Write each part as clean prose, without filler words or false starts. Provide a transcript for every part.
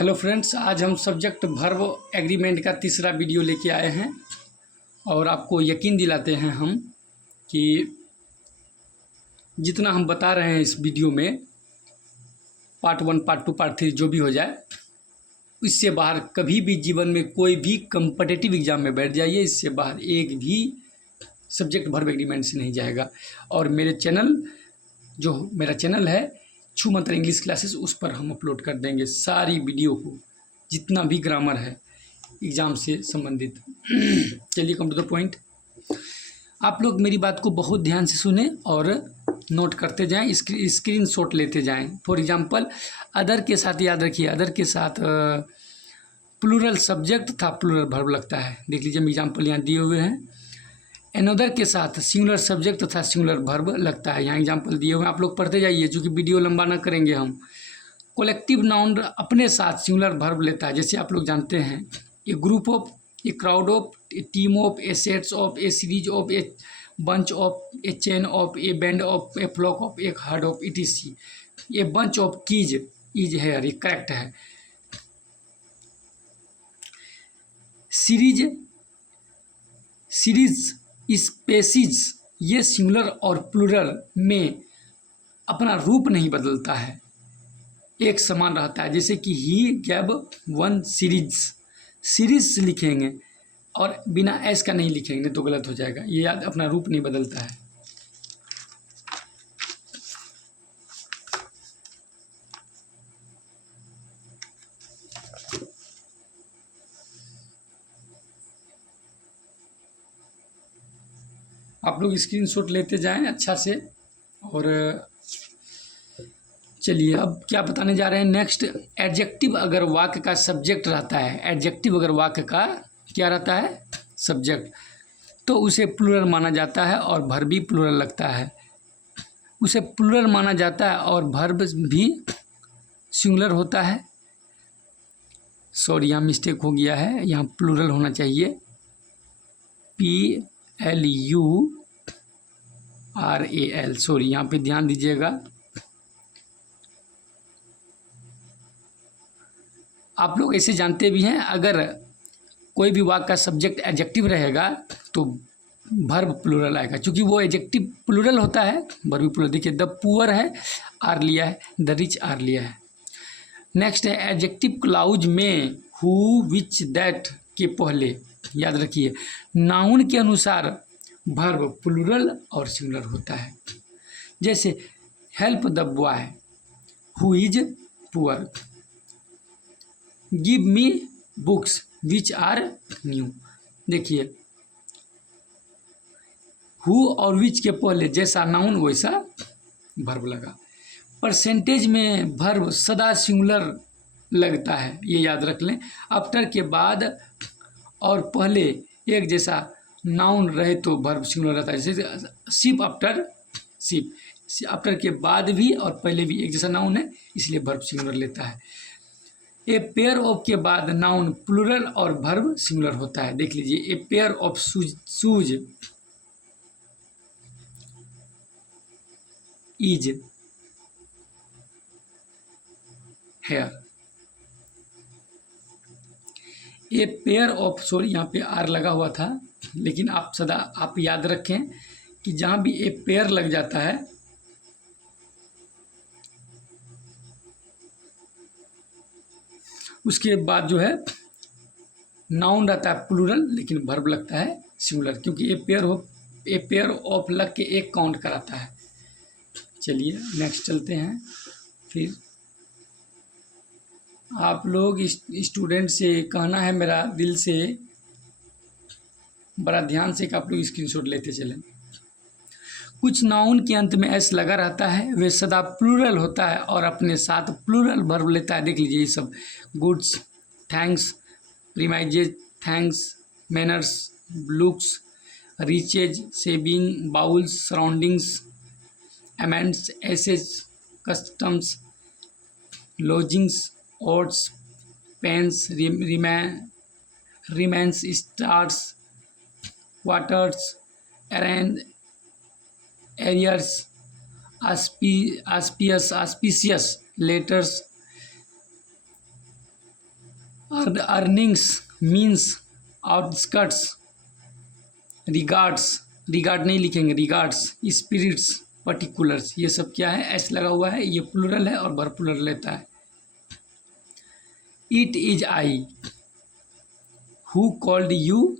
Hello friends, आज हम subject verb agreement का तीसरा वीडियो लेके आए हैं और आपको यकीन दिलाते हैं हम कि जितना हम बता रहे हैं इस वीडियो में पार्ट 1, पार्ट 2, पार्ट 3 जो भी हो जाए, इससे बाहर कभी भी जीवन में कोई भी कम्पिटिटिव एग्ज़ाम में बैठ जाइए, इससे बाहर एक भी सब्जेक्ट वर्ब एग्रीमेंट से नहीं जाएगा। और मेरा चैनल है छू मंत्र इंग्लिश क्लासेस, उस पर हम अपलोड कर देंगे सारी वीडियो को, जितना भी ग्रामर है एग्ज़ाम से संबंधित। चलिए कम टू द पॉइंट। आप लोग मेरी बात को बहुत ध्यान से सुने और नोट करते जाएं, स्क्रीन शॉट लेते जाएं। फॉर एग्जांपल, अदर के साथ याद रखिए, अदर के साथ प्लूरल सब्जेक्ट था, प्लूरल वर्ब लगता है। देख लीजिए, एग्जाम्पल यहाँ दिए हुए हैं। एनोदर के साथ सिंगुलर सब्जेक्ट तथा सिंगुलर वर्ब लगता है, यहाँ एग्जाम्पल दिए हुए हैं, आप लोग पढ़ते जाइए, चूँकि वीडियो लंबा ना करेंगे हम। कोलेक्टिव नाउन अपने साथ सिंगुलर वर्ब लेता है, जैसे आप लोग जानते हैं, a group of, a crowd of, a team of, a sets of, a series of, a bunch of, a chain of, a band of, a flock of, a herd of, etc। A bunch of keys, is है, ये correct है। Series species, ये singular और plural में अपना रूप नहीं बदलता है, एक समान रहता है। जैसे कि ही गैव वन सीरीज लिखेंगे और बिना एस का नहीं लिखेंगे, तो गलत हो जाएगा। ये याद, अपना रूप नहीं बदलता है। आप लोग स्क्रीनशॉट लेते जाएं अच्छा से। और चलिए, अब क्या बताने जा रहे हैं नेक्स्ट। एडजेक्टिव अगर वाक्य का सब्जेक्ट रहता है, एडजेक्टिव अगर वाक्य का क्या रहता है, सब्जेक्ट, तो उसे प्लूरल माना जाता है और वर्ब भी प्लूरल लगता है। उसे प्लूरल माना जाता है और वर्ब भी सिंगुलर होता है। सॉरी, यहाँ मिस्टेक हो गया है, यहाँ प्लूरल होना चाहिए, PLURAL। सॉरी, यहाँ पे ध्यान दीजिएगा। आप लोग ऐसे जानते भी हैं, अगर कोई भी वाक्य का सब्जेक्ट एडजेक्टिव रहेगा तो वर्ब प्लूरल आएगा, क्योंकि वो एडजेक्टिव प्लूरल होता है, वर्ब भी प्लूरल। देखिए, द पुअर है, आर लिया है, द रिच आर लिया है। नेक्स्ट है एडजेक्टिव क्लाउज में हु, विच, दैट के पहले याद रखिए नाउन के अनुसार वर्ब प्लूरल और सिंगुलर होता है। जैसे help the boy who is poor, give me books which are new. देखिए, हु और विच के पहले जैसा नाउन वैसा वर्ब लगा। परसेंटेज में वर्ब सदा सिंगुलर लगता है, ये याद रख लें। आफ्टर के बाद और पहले एक जैसा नाउन रहे तो वर्ब सिंगुलर रहता है। जैसे शिप आफ्टर शिप, आफ्टर के बाद भी और पहले भी एक जैसा नाउन है, इसलिए वर्ब सिंगुलर लेता है। ए पेयर ऑफ के बाद नाउन प्लूरल और वर्ब सिंगुलर होता है। देख लीजिए, a pair of shoes is here. A pair of, sorry यहाँ पे आर लगा हुआ था, लेकिन आप याद रखें कि जहाँ भी ए पेयर लग जाता है उसके बाद जो है नाउन रहता है प्लूरल, लेकिन वर्ब लगता है सिंगुलर, क्योंकि ए पेयर ऑफ लग के एक काउंट कराता है। चलिए नेक्स्ट चलते हैं। फिर आप लोग स्टूडेंट से कहना है मेरा दिल से, बड़ा ध्यान से, कि आप लोग स्क्रीनशॉट लेते चलें। कुछ नाउन के अंत में एस लगा रहता है, वे सदा प्लूरल होता है और अपने साथ प्लूरल वर्ब लेता है। देख लीजिए, ये सब goods, thanks, premises, thanks, manners, looks, riches, saving, bowels, surroundings, amends, ashes, customs, lodgings, oats, pains, remains, stairs, quarters, arrears, auspices, letters, earnings means outskirts, regards, regard नहीं लिखेंगे, रिगार्ड्स, स्पिरिट्स, पर्टिकुलर्स, ये सब क्या है, एस लगा हुआ है, ये प्लूरल है और वर्ब प्लूरल लेता है। It is I, who called you,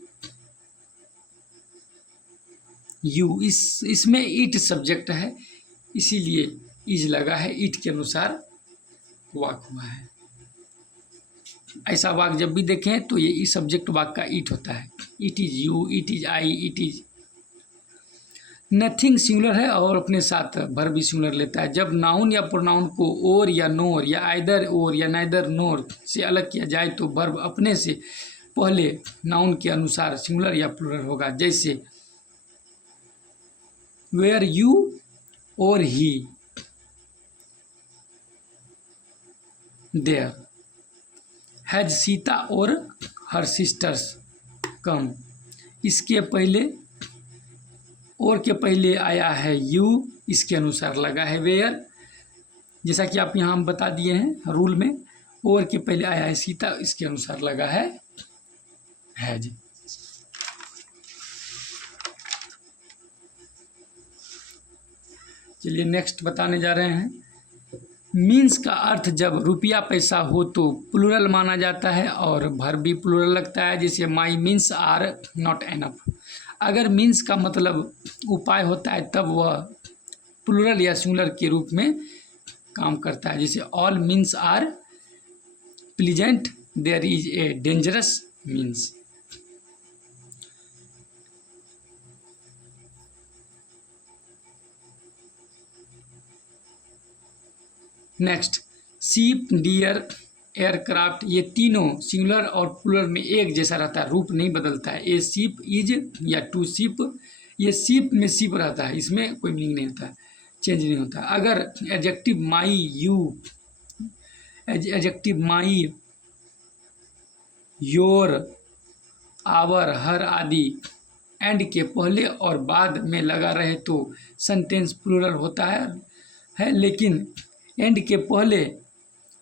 you, इसमें इट सब्जेक्ट है, इसीलिए इज लगा है, इट के अनुसार वाक हुआ है। ऐसा वाक जब भी देखें तो ये इस सब्जेक्ट वाक का इट होता है। It is you, it is I, it is. Nothing singular है और अपने साथ वर्ब भी सिंगुलर लेता है। जब नाउन या प्रोनाउन को और या नोर या आइदर और या नाइदर नोर से अलग किया जाए तो वर्ब अपने से पहले नाउन के अनुसार सिंगुलर या प्लूरल होगा। जैसे वेयर यू और ही, देयर। हैज सीता और हर सिस्टर्स कम। इसके पहले और के पहले आया है यू, इसके अनुसार लगा है वेयर, जैसा कि आप यहाँ हम बता दिए हैं रूल में। और के पहले आया है सीता, इसके अनुसार लगा है हैज। चलिए नेक्स्ट बताने जा रहे हैं। मीन्स का अर्थ जब रुपया पैसा हो तो प्लूरल माना जाता है और वर्ब भी प्लूरल लगता है। जैसे माई मीन्स आर नॉट एनफ। अगर मीन्स का मतलब उपाय होता है तब वह प्लूरल या सिंगुलर के रूप में काम करता है। जैसे all means are pleasant, there is a dangerous means. Next, sheep, deer, aircraft, ये तीनों सिंगुलर और प्लूरल में एक जैसा रहता है, रूप नहीं बदलता है। ए शिप, इज या टू शिप, ये शिप में शिप रहता है, इसमें कोई मीनिंग नहीं होता है, चेंज नहीं होता। अगर adjective my, you, adjective my, your, our, her आदि एंड के पहले और बाद में लगा रहे तो सेंटेंस प्लूरल होता है। लेकिन एंड के पहले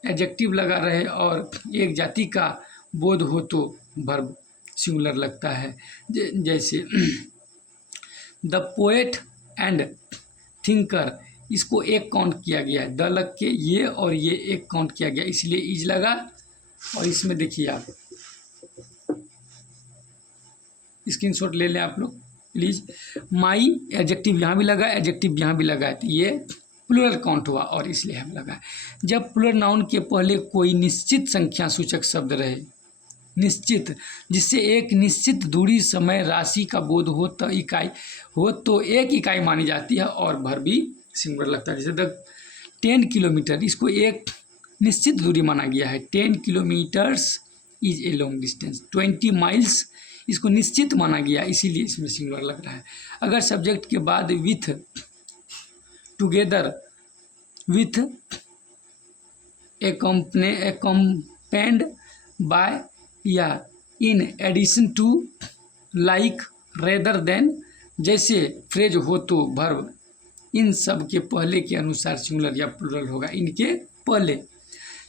एडजेक्टिव लगा रहे और एक जाति का बोध हो तो वर्ब सिंगुलर लगता है। जैसे द पोएट एंड थिंकर, इसको एक काउंट किया गया है, द लग के ये और ये एक काउंट किया गया, इसलिए इज लगा। और इसमें देखिए आप स्क्रीनशॉट ले लें आप लोग प्लीज। माई एडजेक्टिव यहाँ भी लगा, एडजेक्टिव यहाँ भी लगा है, तो ये प्लूरल काउंट हुआ और इसलिए हम लगा। जब प्लूरल नाउन के पहले कोई निश्चित संख्या सूचक शब्द रहे, निश्चित, जिससे एक निश्चित दूरी, समय, राशि का बोध हो तो इकाई हो तो एक इकाई मानी जाती है और वर्ब भी सिंगुलर लगता है। जैसे द 10 किलोमीटर, इसको एक निश्चित दूरी माना गया है। 10 kilometres is a long distance. 20 miles, इसको निश्चित माना गया, इसीलिए इसमें सिंगुलर लग रहा है। अगर सब्जेक्ट के बाद with, together, with, accompanied by या in addition to, like, rather than जैसे फ्रेज हो तो वर्ब इन सब के पहले के अनुसार सिंगुलर या प्लूरल होगा। इनके पहले,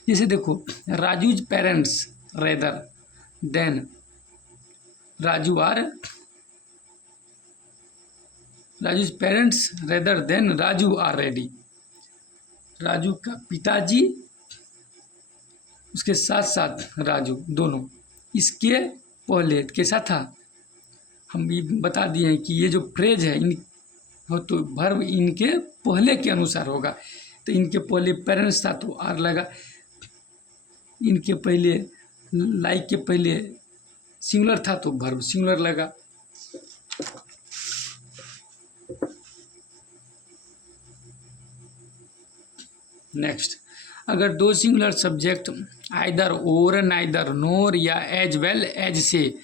जैसे देखो Raju's parents rather than Raju are, Raju's parents rather than Raju are ready. Raju का पिताजी उसके साथ साथ राजू, दोनों। इसके पहले कैसा था, हम ये बता दिए हैं कि ये जो फ्रेज है इन हो तो वर्ब इनके पहले के अनुसार होगा। तो इनके पहले पेरेंट्स था तो आर लगा, इनके पहले लाइक के पहले सिंगुलर था तो वर्ब सिंगुलर लगा। नेक्स्ट, अगर दो सिंगुलर सब्जेक्ट आइदर और, नाइदर, नोर या एज वेल एज से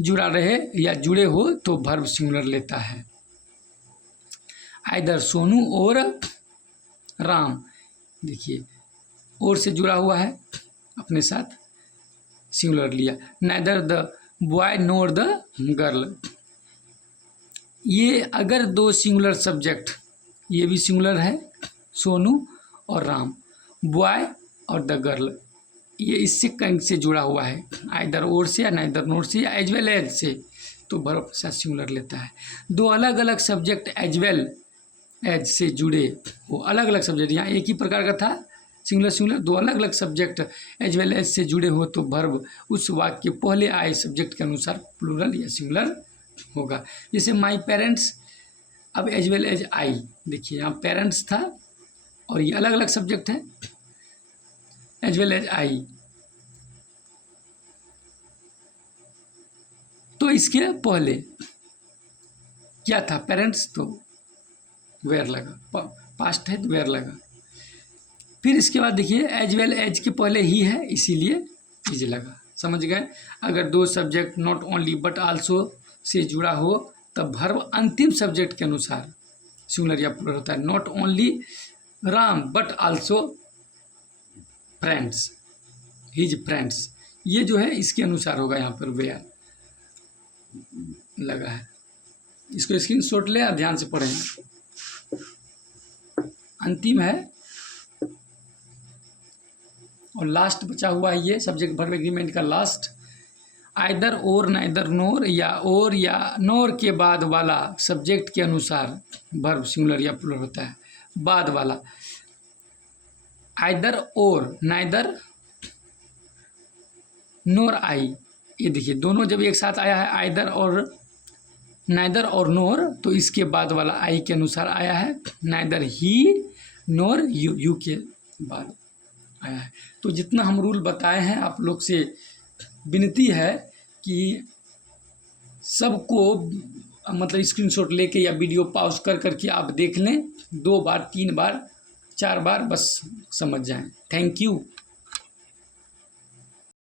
जुड़ा रहे या जुड़े हो तो वर्ब सिंगुलर लेता है। आइदर सोनू और राम, देखिए और से जुड़ा हुआ है, अपने साथ सिंगुलर लिया। Neither the boy NOR the girl, ये अगर दो सिंगुलर सब्जेक्ट, ये भी सिंगुलर है, सोनू और राम, बॉय और द गर्ल, ये इससे कहीं से जुड़ा हुआ है, आइदर और से या नाइदर नोर से या एज वेल एज से, तो वर्ब के साथ सिंगुलर लेता है। दो अलग अलग सब्जेक्ट एज वेल एज से जुड़े हो, अलग अलग सब्जेक्ट, यहाँ एक ही प्रकार का था सिंगुलर सिंगुलर, दो अलग अलग सब्जेक्ट एज वेल एज से जुड़े हो तो वर्ब उस वाक्य के पहले आए सब्जेक्ट के अनुसार प्लूरल या सिंगुलर होगा। जैसे माई पेरेंट्स, अब एज वेल एज आई, देखिए यहाँ पेरेंट्स था और ये अलग अलग सब्जेक्ट है, एज वेल एज आई, तो इसके पहले क्या था, पेरेंट्स, तो वेयर लगा, पास्ट है तो वेयर लगा। फिर इसके बाद देखिए एज वेल एज के पहले ही है इसीलिए इज लगा, समझ गए। अगर दो subject not only but also say जुड़ा हो तब वर्ब अंतिम सब्जेक्ट के अनुसार सिंगुलर या प्लूरल होता है। Not only Ram but also friends, his friends, ये जो है इसके अनुसार होगा, यहाँ पर वेयर लगा है। इसको स्क्रीनशॉट ले और ध्यान से पढ़ें, अंतिम है और लास्ट बचा हुआ है ये सब्जेक्ट वर्ब एग्रीमेंट का लास्ट। आइदर और नाइदर नोर, या और या नोर के बाद वाला सब्जेक्ट के अनुसार वर्ब सिंगुलर या प्लूरल होता है। बाद वाला आइदर और नाइदर नोर आई, ये देखिए दोनों जब एक साथ आया है आइदर और नाइदर और नोर, तो इसके बाद वाला आई के अनुसार आया है, neither he NOR you, you के बाद आया है। तो जितना हम रूल बताए हैं आप लोग से विनती है कि सबको मतलब स्क्रीनशॉट लेके या वीडियो पॉज कर करके आप देख लें, 2 बार 3 बार 4 बार बस समझ जाएं। Thank you.